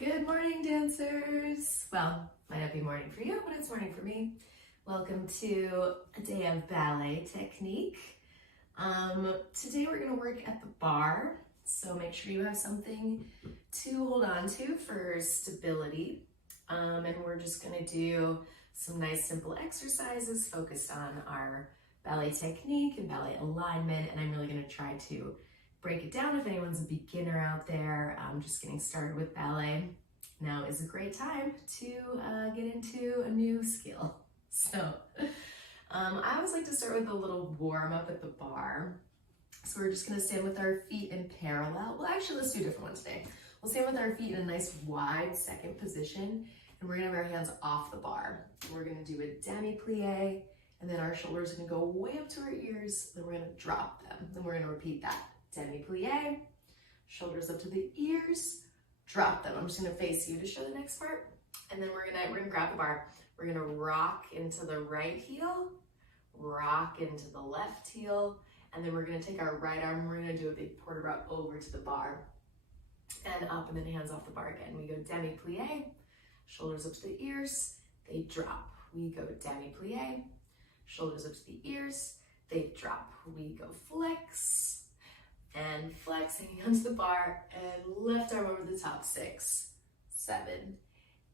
Good morning, dancers. Well, might not be morning for you, but it's morning for me. Welcome to a day of ballet technique. Today we're going to work at the bar, so make sure you have something to hold on to for stability. And we're just going to do some nice simple exercises focused on our ballet technique and ballet alignment, and I'm really going to try to break it down if anyone's a beginner out there, just getting started with ballet. Now is a great time to get into a new skill. So I always like to start with a little warm up at the bar. So we're just gonna stand with our feet in parallel. Well, actually, let's do a different one today. We'll stand with our feet in a nice wide second position, and we're gonna have our hands off the bar. We're gonna do a demi-plie, and then our shoulders are gonna go way up to our ears, then we're gonna drop them. Then we're gonna repeat that. Demi-plie, shoulders up to the ears, drop them. I'm just gonna face you to show the next part. And then we're gonna grab the bar. We're gonna rock into the right heel, rock into the left heel, and then we're gonna take our right arm and we're gonna do a big port rock over to the bar and up, and then hands off the bar again. We go demi-plie, shoulders up to the ears, they drop. We go demi-plie, shoulders up to the ears, they drop. We go flex, and flex, hanging onto the bar, and left arm over the top. 6, 7,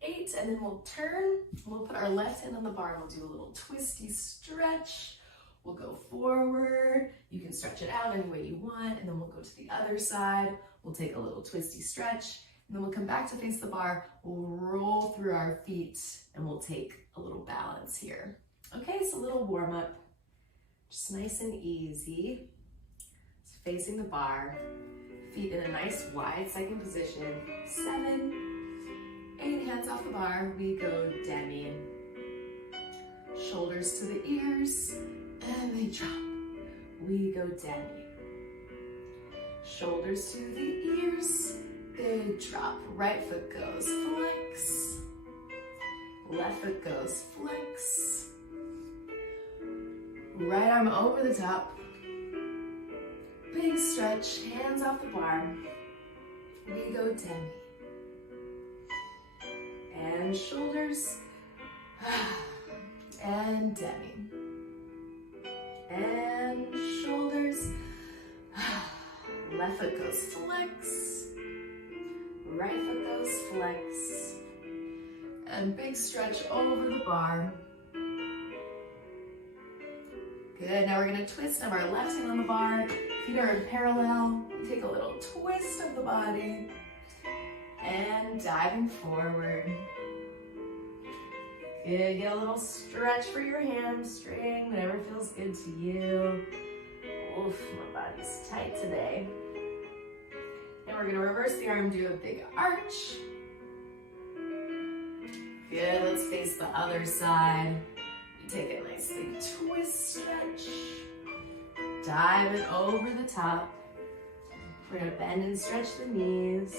8, and then we'll turn. We'll put our left hand on the bar, and we'll do a little twisty stretch. We'll go forward. You can stretch it out any way you want, and then we'll go to the other side. We'll take a little twisty stretch, and then we'll come back to face the bar. We'll roll through our feet, and we'll take a little balance here. Okay, so a little warm up, just nice and easy. Facing the bar, feet in a nice wide second position. 7, 8, hands off the bar. We go demi. Shoulders to the ears, and they drop. We go demi. Shoulders to the ears, they drop. Right foot goes flex. Left foot goes flex. Right arm over the top. Big stretch, hands off the bar. We go demi. And shoulders, and demi. And shoulders, left foot goes flex. Right foot goes flex. And big stretch over the bar. Good, now we're gonna twist of our left hand on the bar. Feet are in parallel. We take a little twist of the body and diving forward. Good, get a little stretch for your hamstring, whatever feels good to you. Oof, my body's tight today. And we're gonna reverse the arm, do a big arch. Good, let's face the other side. Take a nice big twist stretch. Dive it over the top. We're gonna bend and stretch the knees.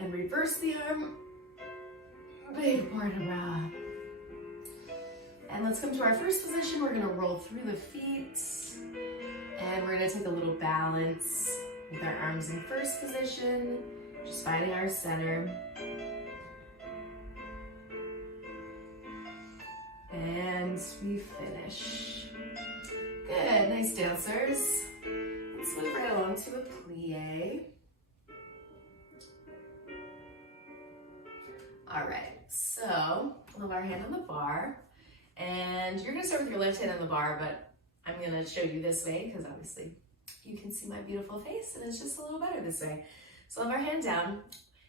And reverse the arm. Big port rock. And let's come to our first position. We're gonna roll through the feet. And we're gonna take a little balance with our arms in first position, just finding our center. And we finish. Good, nice dancers. Let's move right along to a plie. All right, so we'll have our hand on the bar, and you're gonna start with your left hand on the bar, but I'm gonna show you this way, because obviously you can see my beautiful face, and it's just a little better this way. So we'll have our hand down,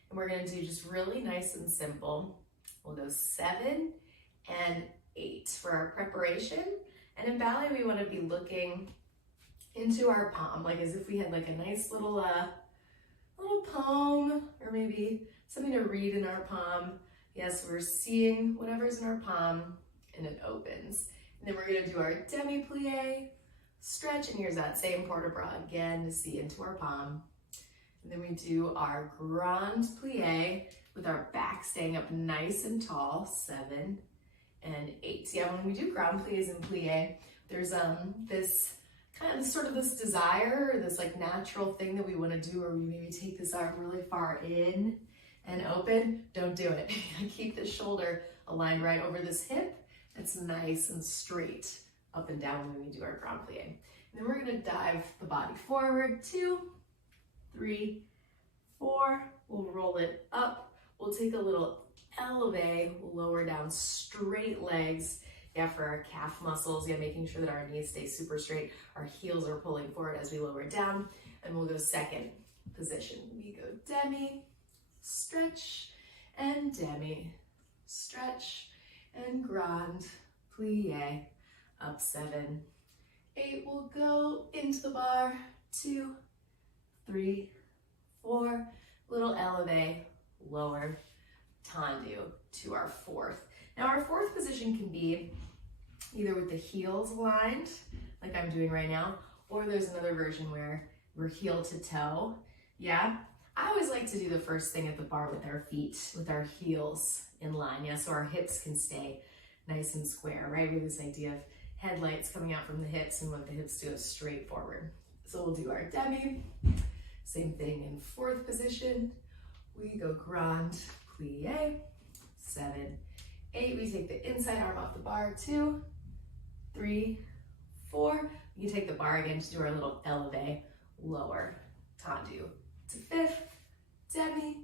and we're gonna do just really nice and simple. We'll go 7 and 8 for our preparation. And in ballet, we wanna be looking into our palm, like as if we had like a nice little poem, or maybe something to read in our palm. Yes, we're seeing whatever's in our palm, and it opens. And then we're gonna do our demi-plie, stretch, and here's that same port de bras again to see into our palm. And then we do our grand plie with our back staying up nice and tall, 7 and 8. Yeah, when we do grand pliés and plie, there's this kind of sort of this desire, or this like natural thing that we want to do, or we maybe take this arm really far in and open. Don't do it. Keep the shoulder aligned right over this hip. It's nice and straight up and down when we do our grand plie. And then we're going to dive the body forward. 2, 3, 4. We'll roll it up. We'll take a little elevate. We'll lower down, straight legs. Yeah, for our calf muscles. Yeah, making sure that our knees stay super straight. Our heels are pulling forward as we lower down. And we'll go second position. We go demi, stretch, and demi, stretch, and grand plie. Up 7, 8. We'll go into the bar. 2, 3, 4. Little elevate, lower, tendu to our 4th. Now our 4th position can be either with the heels aligned, like I'm doing right now, or there's another version where we're heel to toe. Yeah, I always like to do the first thing at the bar with our feet, with our heels in line, yeah, so our hips can stay nice and square, right? We have this idea of headlights coming out from the hips and what the hips do is straight forward. So we'll do our demi, same thing in 4th position. We go grand plie, 7, 8. We take the inside arm off the bar. 2, 3, 4. You take the bar again to do our little elevate, lower, tendu to 5th, demi,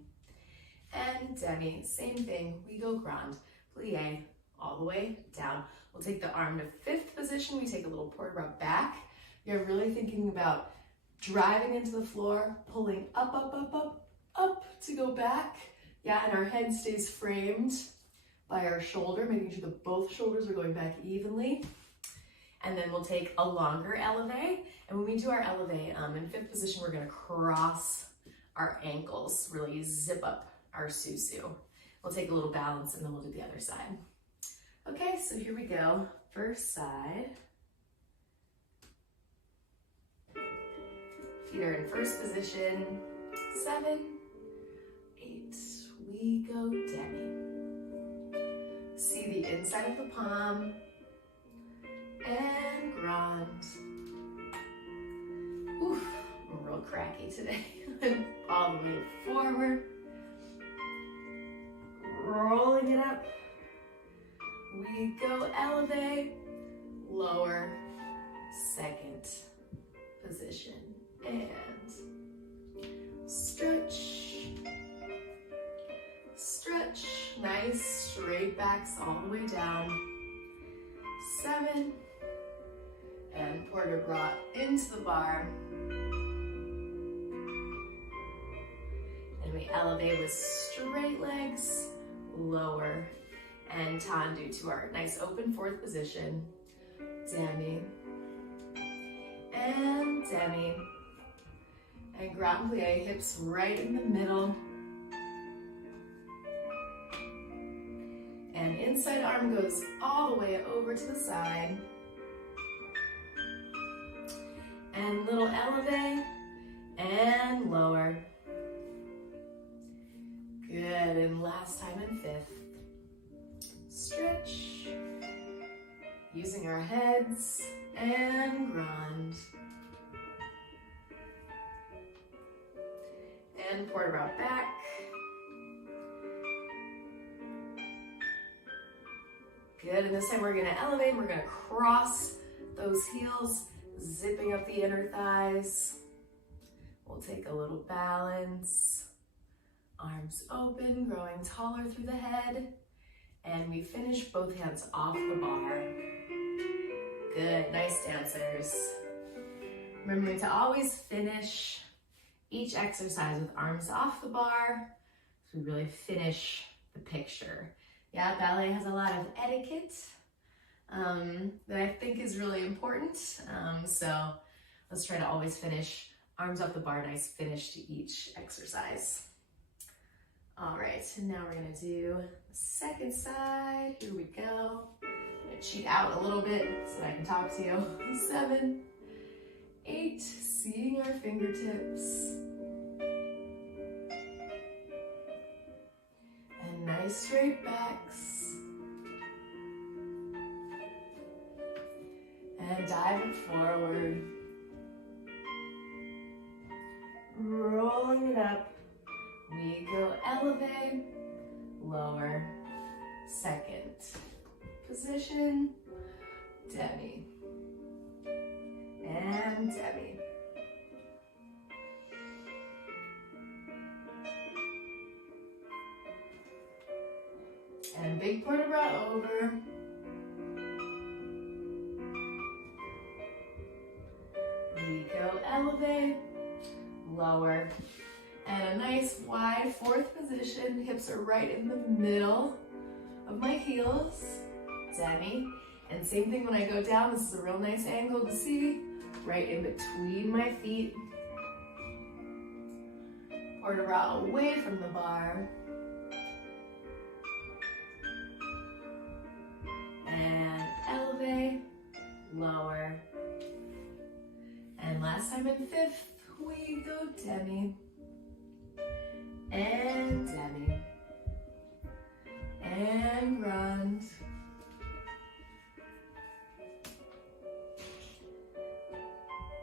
and demi. Same thing. We go grand plie all the way down. We'll take the arm to 5th position. We take a little port rub back. You're really thinking about driving into the floor, pulling up, up, up, up, up to go back. Yeah, and our head stays framed by our shoulder, making sure that both shoulders are going back evenly. And then we'll take a longer elevate. And when we do our elevate, in 5th position, we're gonna cross our ankles, really zip up our susu. We'll take a little balance and then we'll do the other side. Okay, so here we go. First side. Feet are in first position. 7, 8. We go demi. See the inside of the palm. And grand. Oof, I'm real cracky today. All the way forward. Rolling it up. We go elevate, lower, second position, and stretch, stretch, nice straight backs all the way down, 7, and porter brought into the bar, and we elevate with straight legs, lower, and tendu to our nice open 4th position, demi, and demi, and grand plie, hips right in the middle, and inside arm goes all the way over to the side, and little elevate, and lower, good, and last time in 5th, stretch, using our heads, and grand, and porter out back, good, and this time we're gonna elevate, we're gonna cross those heels, zipping up the inner thighs, we'll take a little balance, arms open, growing taller through the head, and we finish both hands off the bar. Good, nice dancers. Remembering to always finish each exercise with arms off the bar, so we really finish the picture. Yeah, ballet has a lot of etiquette that I think is really important. So let's try to always finish arms off the bar, nice finish to each exercise. All right, and now we're gonna do the second side. Here we go. I'm gonna cheat out a little bit so that I can talk to you. 7, 8, seeing our fingertips. And nice straight backs. And dive it forward. Rolling it up. We go elevate, lower, second position, demi, and demi. And big port de bras over. We go elevate, lower, and a nice wide fourth position. Hips are right in the middle of my heels, demi. And same thing when I go down, this is a real nice angle to see, right in between my feet. Port de bras away from the bar. And elevate, lower. And last time in fifth, we go demi. And demi. And grunt.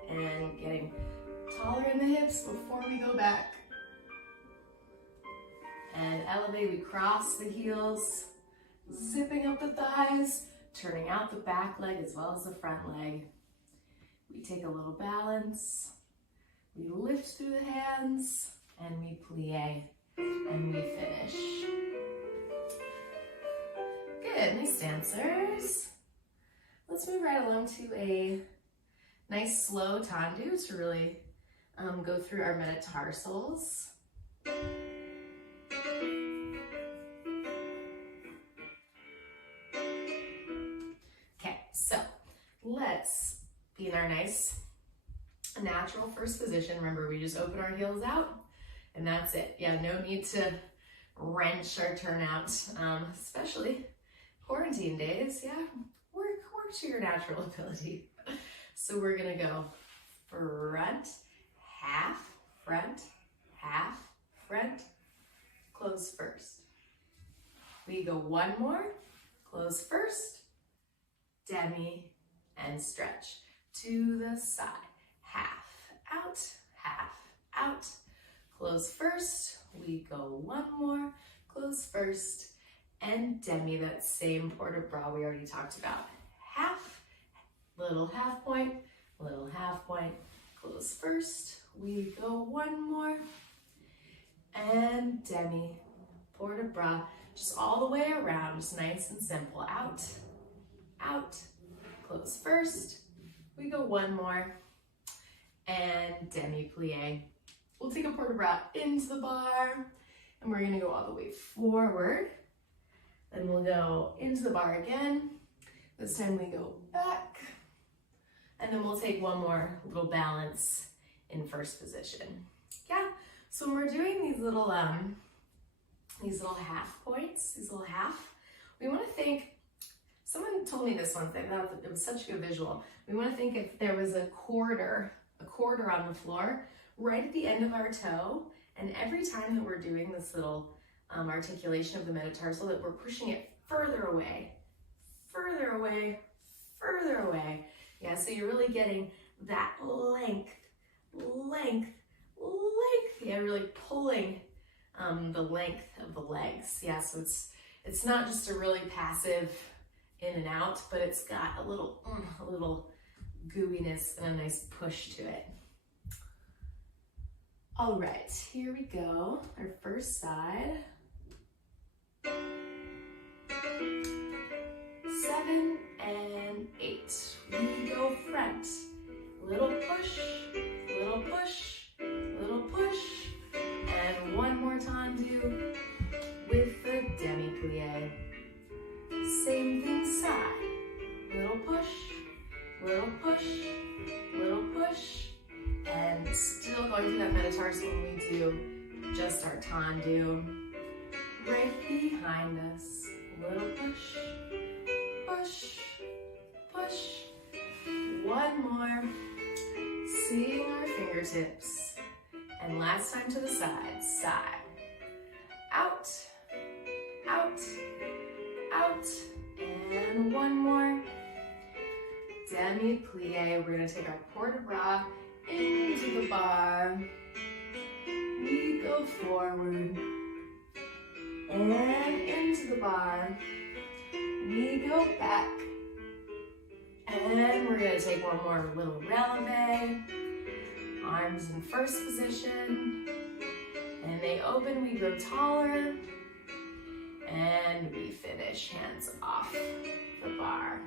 And getting taller in the hips before we go back. And elevate, we cross the heels, zipping up the thighs, turning out the back leg as well as the front leg. We take a little balance, we lift through the hands, and we plie, and we finish. Good, nice dancers. Let's move right along to a nice slow tendu to really go through our metatarsals. Okay, so let's be in our nice natural first position. Remember, we just open our heels out and that's it. Yeah, no need to wrench our turnout, especially quarantine days. Yeah, work to your natural ability. So we're gonna go front, half, close first. We go one more, close first, demi, and stretch to the side. Half out, close first. We go one more, close first, and demi, that same port de bras we already talked about. Half, little half point, close first. We go one more, and demi, port de bras, just all the way around, just nice and simple. Out, close first. We go one more, and demi plie. We'll take a port de bras into the bar, and we're gonna go all the way forward. Then we'll go into the bar again. This time we go back, and then we'll take one more little balance in first position. Yeah, so when we're doing these little half points, we wanna think, someone told me this once, I thought it was such a good visual. We wanna think if there was a quarter on the floor, right at the end of our toe, and every time that we're doing this little articulation of the metatarsal, that we're pushing it further away. Yeah, so you're really getting that length. Yeah, really pulling the length of the legs. Yeah, so it's not just a really passive in and out, but it's got a little gooiness and a nice push to it. All right, here we go. Our first side. 7 and 8. We go front. Little push, and one more tendu with the demi plie. Same thing side. Little push, and still going through that metatarsal when we do just our tendu. Right behind us. Little push. One more. Seeing our fingertips. And last time to the side. Out. And one more. demi-plie. We're gonna take our port de bras into the bar. We go forward and into the bar. We go back. And we're gonna take one more little releve. Arms in first position. And they open, we go taller. And we finish, hands off the bar.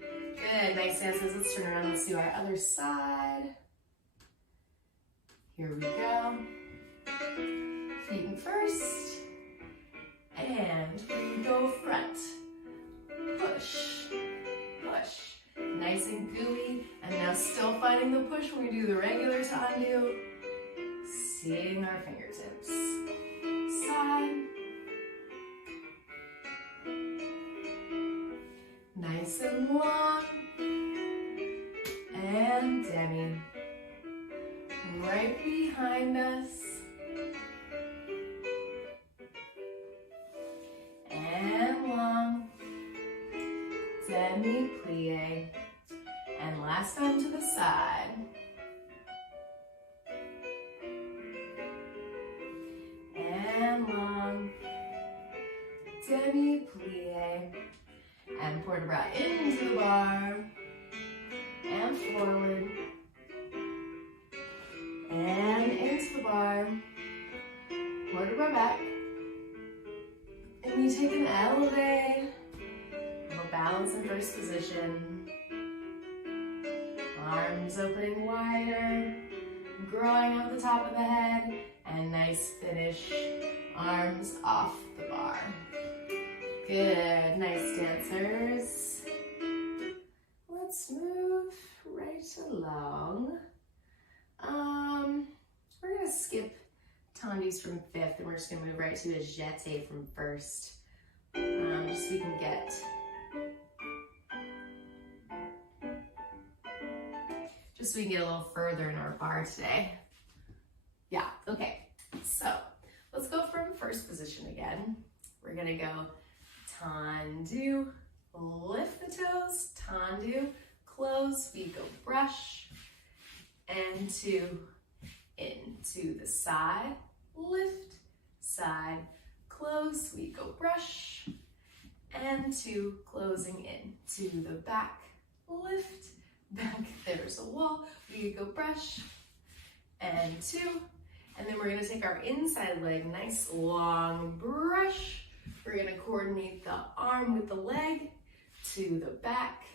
Good, nice dances. Let's turn around, let's do our other side. Here we go. Feet in first. And we go front. Push, push. Nice and gooey. And now still finding the push when we do the regular tendu. Seeing our fingertips. Side. Nice and long. And demi. Right behind us. And long. Demi-plie. And last time to the side. And long. Demi-plie. And port de bras into the bar. And forward. And into the bar. Port de bras back. And we take an elevate. We'll balance in first position. Arms opening wider. Growing out the top of the head. And nice finish. Arms off the bar. Good, nice dancers. Let's move right along. We're gonna skip tendus from fifth and we're just gonna move right to a jeté from first. Just so we can get a little further in our bar today. Yeah, okay. So let's go from first position again. We're gonna go tendu, lift the toes, tendu, close, we go brush, and two, into the side, lift, side, close, we go brush, and two, closing in, to the back, lift, back, there's a wall, we go brush, and two, and then we're gonna take our inside leg, nice long brush. We're gonna coordinate the arm with the leg to the back.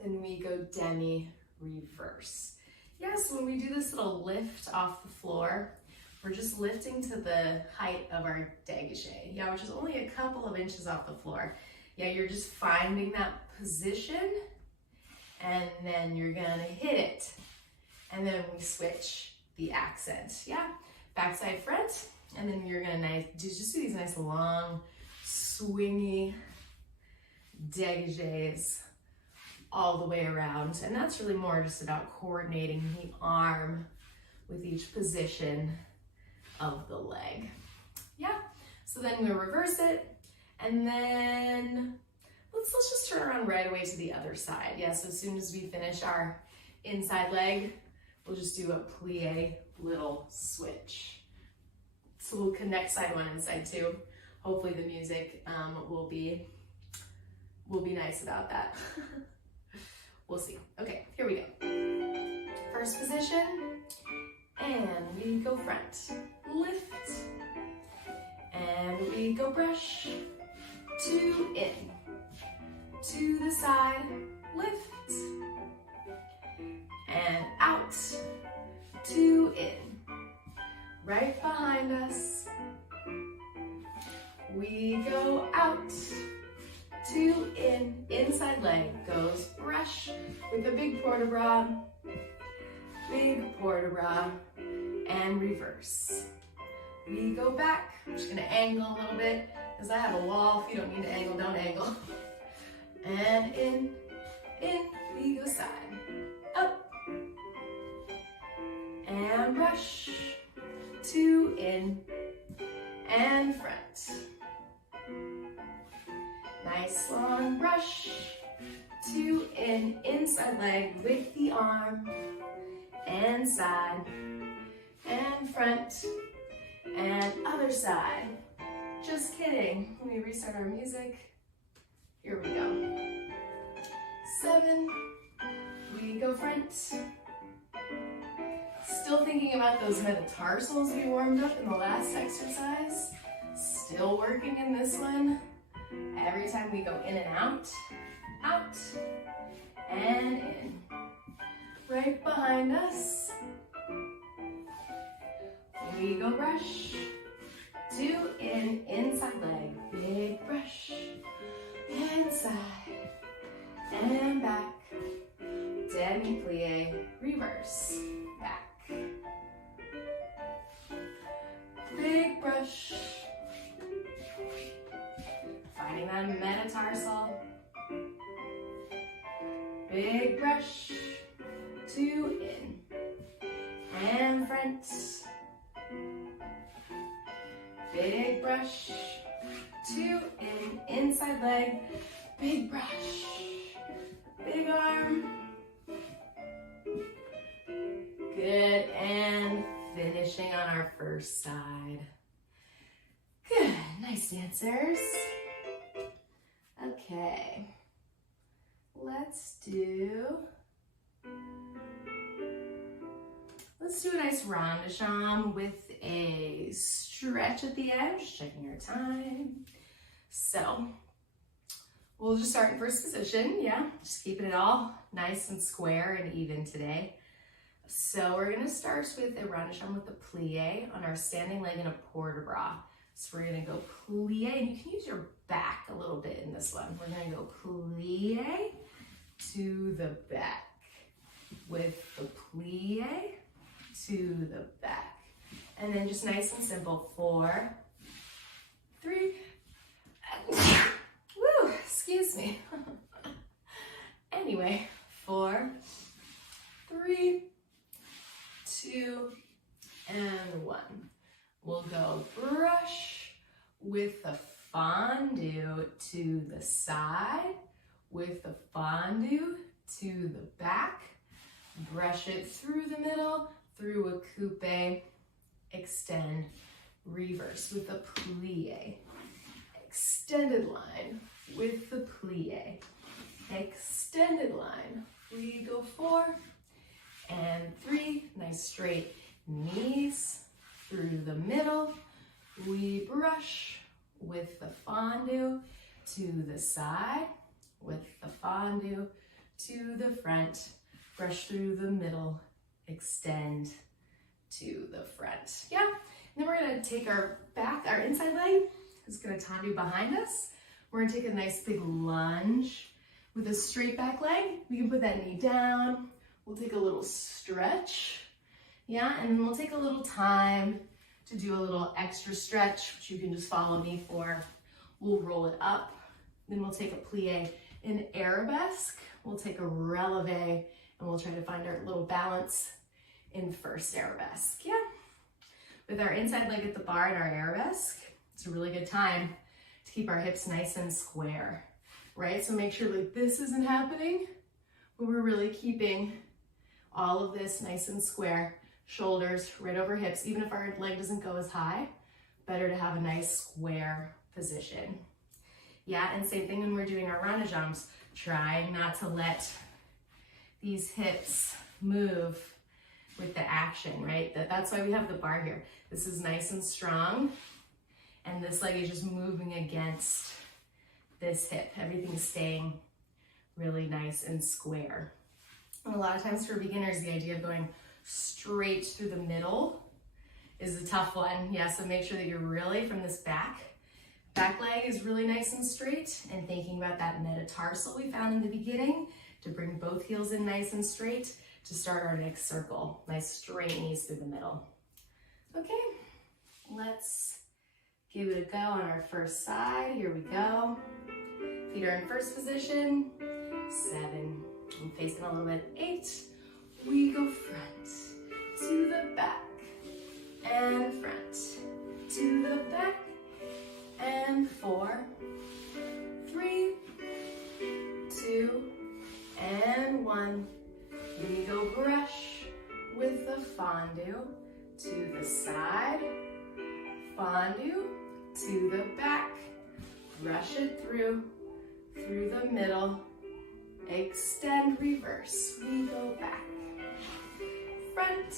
Then we go demi-reverse. Yeah, so when we do this little lift off the floor, we're just lifting to the height of our dégagé. Yeah, which is only a couple of inches off the floor. Yeah, you're just finding that position and then you're gonna hit it. And then we switch the accent. Yeah, backside front. And then you're gonna just do these nice long, swingy dégagés all the way around. And that's really more just about coordinating the arm with each position of the leg. Yeah, so then we reverse it. And then let's just turn around right away to the other side. Yeah, so as soon as we finish our inside leg, we'll just do a plie little switch. So we'll connect side one and side two. Hopefully the music will be nice about that. We'll see. Okay, here we go. First position, and we go front, lift, and we go brush, two in, to the side, lift, and out, two in, right behind us, we go out, two in, inside leg goes brush with a big port de bras, and reverse. We go back. I'm just gonna angle a little bit because I have a wall. If you don't need to angle, don't angle. And in, we go side, up, and brush, two in, and front. Nice long brush, 2 in, inside leg with the arm, and side, and front, and other side. Just kidding. Let me restart our music. Here we go. 7, we go front. Still thinking about those metatarsals we warmed up in the last exercise. Still working in this one. Every time we go in and out, out, and in. Right behind us. We go brush. 2 in, inside leg, big brush. And side, and back. Demi-plie, reverse, back. Big brush. Finding that metatarsal. Big brush. 2 in. And front. Big brush. 2 in. Inside leg. Big brush. Big arm. Good. And finishing on our first side. Good. Nice, dancers. Okay. Let's do a nice rond de jambe with a stretch at the edge, checking your time. So we'll just start in first position, yeah, just keeping it all nice and square and even today. So we're gonna start with a rond de jambe with a plie on our standing leg in a port de bras. So we're gonna go plie, and you can use your back a little bit in this one. We're gonna go plie to the back with the plie to the back. And then just nice and simple, 4, 3, woo, excuse me. Anyway, 4, 3, 2, and 1. We'll go brush with the fondue to the side, with the fondue to the back, brush it through the middle, through a coupe, extend, reverse with a plie, extended line with the plie, extended line. We go 4 and 3, nice straight knees through the middle. We brush with the fondue to the side, with the fondue to the front, brush through the middle, extend to the front. Yeah, and then we're gonna take our inside leg, it's gonna tendu behind us. We're gonna take a nice big lunge with a straight back leg. We can put that knee down. We'll take a little stretch. Yeah, and then we'll take a little time to do a little extra stretch, which you can just follow me for. We'll roll it up. Then we'll take a plie, an arabesque. We'll take a releve, and we'll try to find our little balance in first arabesque. Yeah. With our inside leg at the bar and our arabesque, it's a really good time to keep our hips nice and square, right? So make sure like this isn't happening, but we're really keeping all of this nice and square. Shoulders right over hips. Even if our leg doesn't go as high, better to have a nice square position. Yeah, and same thing when we're doing our rond de jambes. Try not to let these hips move with the action, right? That's why we have the bar here. This is nice and strong, and this leg is just moving against this hip. Everything's staying really nice and square. And a lot of times for beginners, the idea of going straight through the middle is a tough one. Yeah, so make sure that you're really from this back leg is really nice and straight, and thinking about that metatarsal we found in the beginning to bring both heels in nice and straight to start our next circle. Nice straight knees through the middle. Okay, let's give it a go on our first side. Here we go. Feet are in first position. 7. I'm facing a little bit. 8. We go front to the back and front to the back and 4, 3, 2, one. We go brush with the fondue to the side, fondue to the back, brush it through the middle, extend, reverse. We go back, front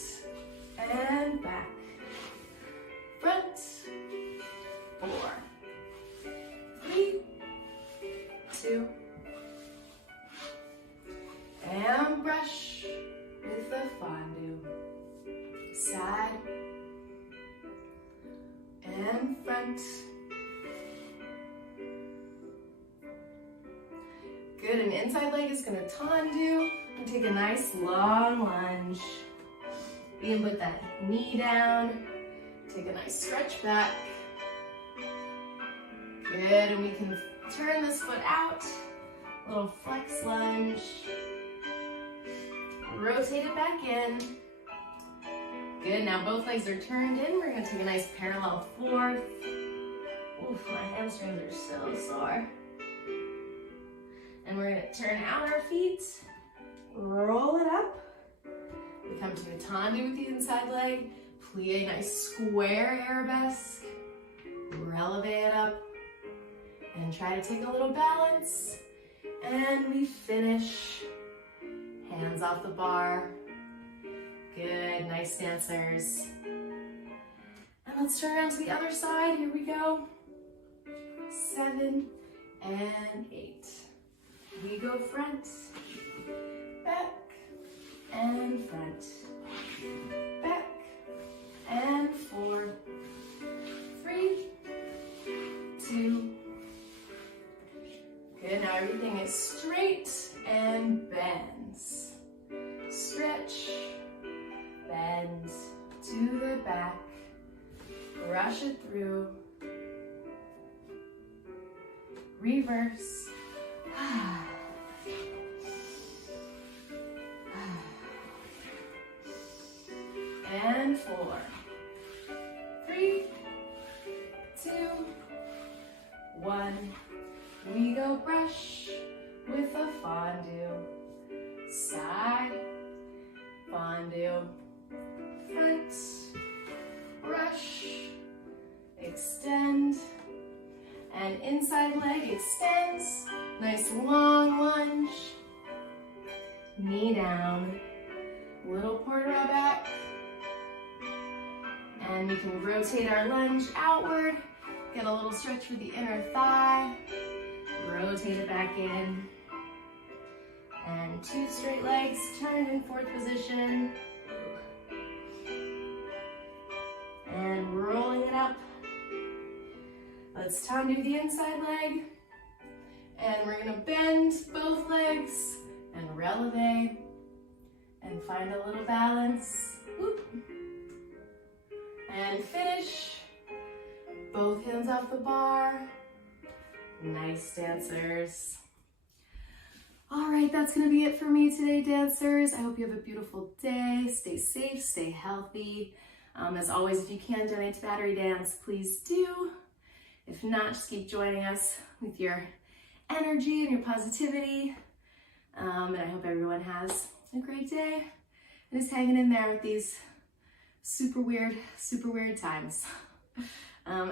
and back, front, 4, 3, 2, and brush with the fondue, side and front. Good, and inside leg is gonna tendu and take a nice long lunge. You can put that knee down, take a nice stretch back. Good, and we can turn this foot out, little flex lunge. Rotate it back in. Good, now both legs are turned in. We're gonna take a nice parallel fourth. Oof, my hamstrings are so sore. And we're gonna turn out our feet, roll it up. We come to a tendu with the inside leg, plie, nice square arabesque. Releve it up and try to take a little balance. And we finish, hands off the bar. Good, nice dancers. And let's turn around to the other side. Here we go. 7 and 8. We go front, back, and front, back, and 4, 3, 2. Good, now everything is straight and bends. Stretch, bend to the back, brush it through, reverse. And 4, 3, 2, 1. We go brush with a fondue, side, fondue, front, brush, extend, and inside leg extends, nice long lunge, knee down, little port back, and we can rotate our lunge outward, get a little stretch for the inner thigh, rotate it back in, and 2 straight legs, turn in 4th position, and rolling it up. Let's tendu the inside leg, and we're gonna bend both legs and releve and find a little balance. Whoop. And finish, both hands off the bar. Nice, dancers. All right, that's gonna be it for me today, dancers. I hope you have a beautiful day. Stay safe, stay healthy. As always, if you can donate to Battery Dance, please do. If not, just keep joining us with your energy and your positivity. And I hope everyone has a great day and is hanging in there with these super weird times.